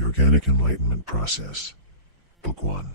The Organic Enlightenment Process, Book 1.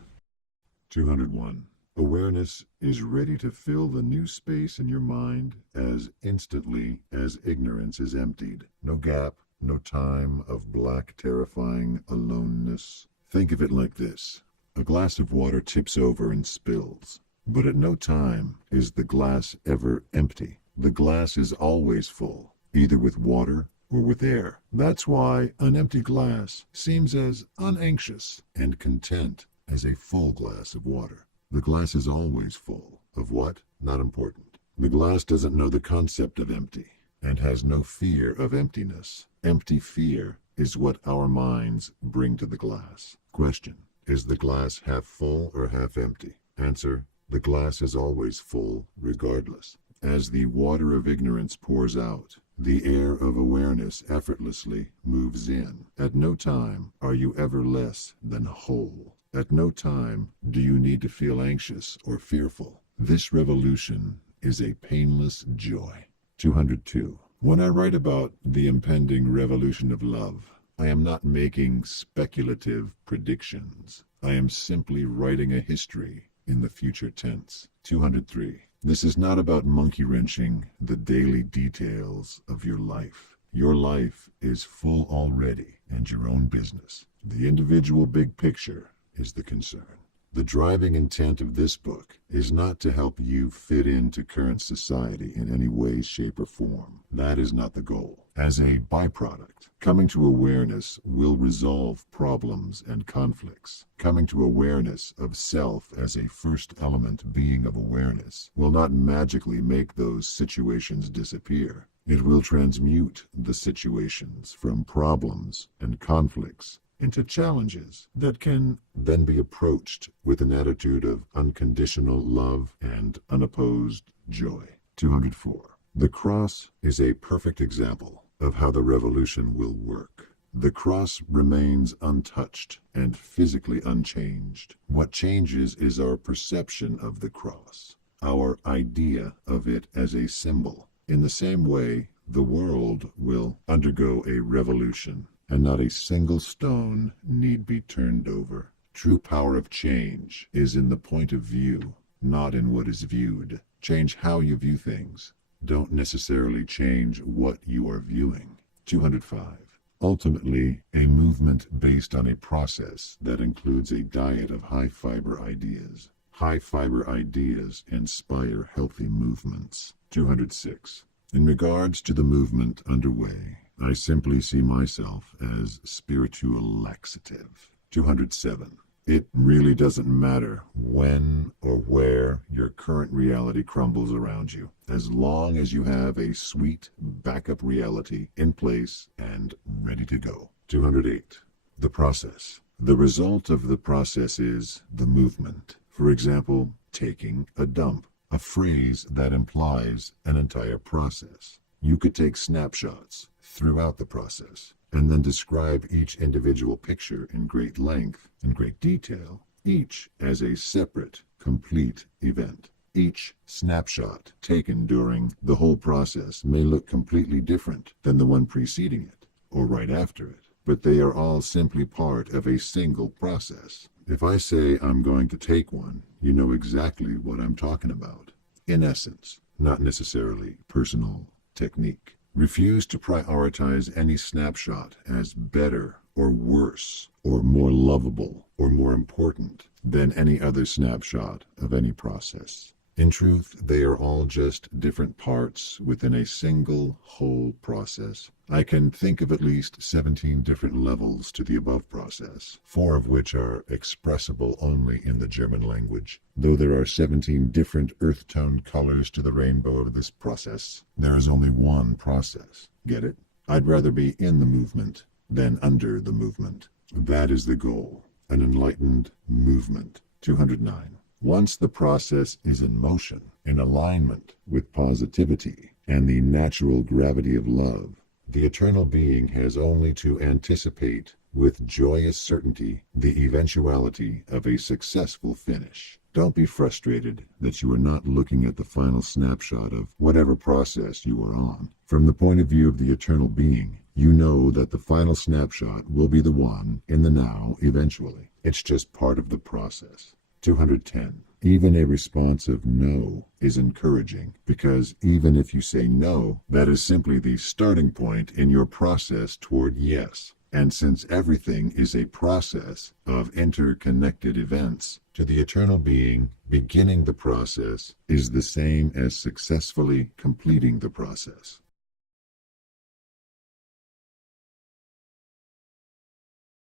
201. Awareness is ready to fill the new space in your mind as instantly as ignorance is emptied. No gap, no time of black, terrifying aloneness. Think of it like this. A glass of water tips over and spills. But at no time is the glass ever empty. The glass is always full, either with water or with air. That's why an empty glass seems as unanxious and content as a full glass of water. The glass is always full. Of what? Not important. The glass doesn't know the concept of empty and has no fear of emptiness. Empty fear is what our minds bring to the glass. Question: is the glass half full or half empty? Answer: the glass is always full regardless. As the water of ignorance pours out, the air of awareness effortlessly moves in. At no time are you ever less than whole. At no time do you need to feel anxious or fearful. This revolution is a painless joy. 202. When I write about the impending revolution of love, I am not making speculative predictions. I am simply writing a history in the future tense. 203. This is not about monkey-wrenching the daily details of your life. Your life is full already and your own business. The individual big picture is the concern. The driving intent of this book is not to help you fit into current society in any way, shape, or form. That is not the goal. As a byproduct, coming to awareness will resolve problems and conflicts. Coming to awareness of self as a first element being of awareness will not magically make those situations disappear. It will transmute the situations from problems and conflicts into challenges that can then be approached with an attitude of unconditional love and unopposed joy. 204. The cross is a perfect example of how the revolution will work. The cross remains untouched and physically unchanged. What changes is our perception of the cross, our idea of it as a symbol. In the same way, the world will undergo a revolution, and not a single stone need be turned over. True power of change is in the point of view, not in what is viewed. Change how you view things. Don't necessarily change what you are viewing. 205. Ultimately, a movement based on a process that includes a diet of high-fiber ideas. High-fiber ideas inspire healthy movements. 206. In regards to the movement underway, I simply see myself as spiritual laxative. 207. It really doesn't matter when or where your current reality crumbles around you, as long as you have a sweet backup reality in place and ready to go. 208. The process. The result of the process is the movement. For example, taking a dump, a phrase that implies an entire process. You could take snapshots throughout the process and then describe each individual picture in great length and great detail, each as a separate, complete event. Each snapshot taken during the whole process may look completely different than the one preceding it or right after it, but they are all simply part of a single process. If I say I'm going to take one, you know exactly what I'm talking about. In essence, not necessarily personal technique. Refuse to prioritize any snapshot as better or worse or more lovable or more important than any other snapshot of any process. In truth, they are all just different parts within a single whole process. I can think of at least 17 different levels to the above process, 4 of which are expressible only in the German language. Though there are 17 different earth tone colors to the rainbow of this process, there is only one process. Get it? I'd rather be in the movement than under the movement. That is the goal, an enlightened movement. 209. Once the process is in motion, in alignment with positivity and the natural gravity of love, the eternal being has only to anticipate with joyous certainty the eventuality of a successful finish. Don't be frustrated that you are not looking at the final snapshot of whatever process you are on. From the point of view of the eternal being, you know that the final snapshot will be the one in the now eventually. It's just part of the process. 210. Even a response of no is encouraging, because even if you say no, that is simply the starting point in your process toward yes. And since everything is a process of interconnected events, to the eternal being, beginning the process is the same as successfully completing the process.